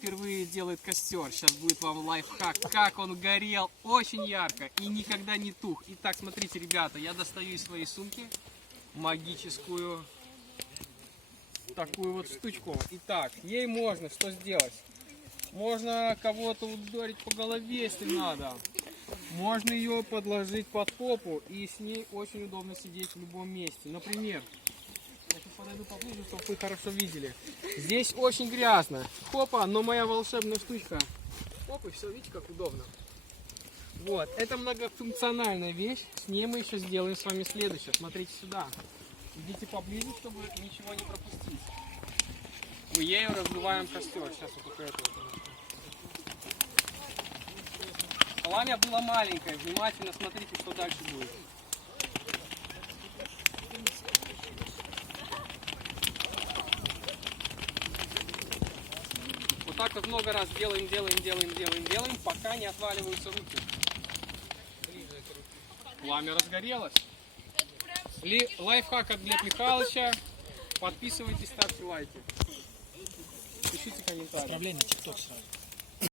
впервые делает костер. Сейчас будет вам лайфхак, как он горел очень ярко и никогда не тух. Итак, смотрите, ребята, я достаю из своей сумки магическую такую вот штучку. Итак, ей можно что сделать? Можно кого-то ударить по голове, если надо. Можно ее подложить под попу, и с ней очень удобно сидеть в любом месте. Например, я сейчас подойду поближе, чтобы вы хорошо видели. Здесь очень грязно. Хопа, но моя волшебная штучка. Оп, и все, видите, как удобно. Вот, это многофункциональная вещь. С ней мы еще сделаем с вами следующее. Смотрите сюда. Идите поближе, чтобы ничего не пропустить. Мы ею раздуваем костер. Сейчас вот только это вот. Пламя было маленькое. Внимательно смотрите, что дальше будет. Вот так вот много раз делаем, пока не отваливаются руки. Пламя разгорелось. Лайфхак от Глеба Михайловича. Подписывайтесь, ставьте лайки. Пишите комментарии. Исправление TikTok сразу.